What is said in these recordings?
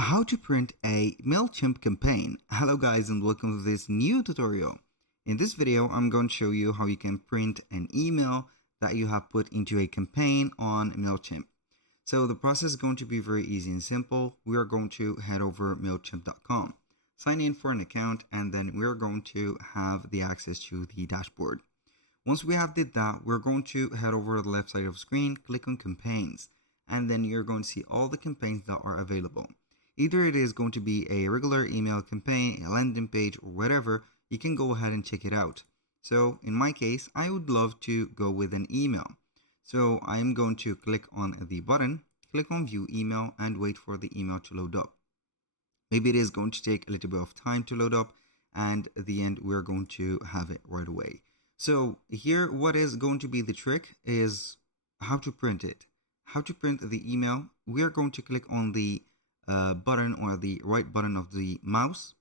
How to print a Mailchimp campaign. Hello guys and welcome to this new tutorial. In this video I'm going to show you how you can print an email that you have put into a campaign on Mailchimp. So the process is going to be very easy and simple. We are going to head over Mailchimp.com, sign in for an account, and then we're going to have the access to the dashboard. Once we have did that, we're going to head over to the left side of the screen, click on campaigns, and then you're going to see all the campaigns that are available. Either it is going to be a regular email campaign, a landing page, or whatever. You can go ahead and check it out. So in my case, I would love to go with an email. So I'm going to click on the button, click on view email, and wait for the email to load up. Maybe it is going to take a little bit of time to load up, and at the end we're going to have it right away. So here, what is going to be the trick is how to print it. How to print the email. We are going to click on the button or the right button of the mouse,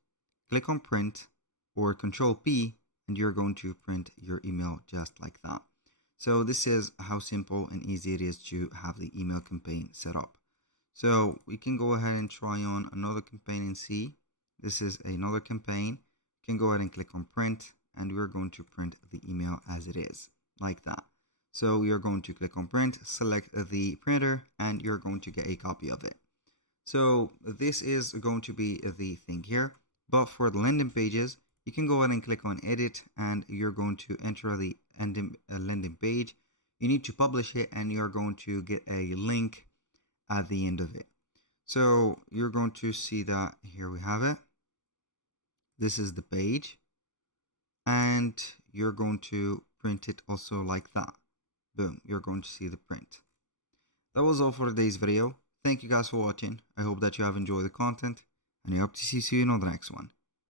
click on print or Control P, and you're going to print your email just like that. So this is how simple and easy it is to have the email campaign set up. So we can go ahead and try on another campaign and see. This is another campaign. You can go ahead and click on print, and we're going to print the email as it is, like that. So you're going to click on print, select the printer, and you're going to get a copy of it. So this is going to be the thing here. But for the landing pages, you can go ahead and click on edit, and you're going to enter the landing page. You need to publish it, and you're going to get a link at the end of it. So you're going to see that here we have it. This is the page, and you're going to print it also like that. Boom, you're going to see the print. That was all for today's video. Thank you guys for watching. I hope that you have enjoyed the content, and I hope to see you in on the next one.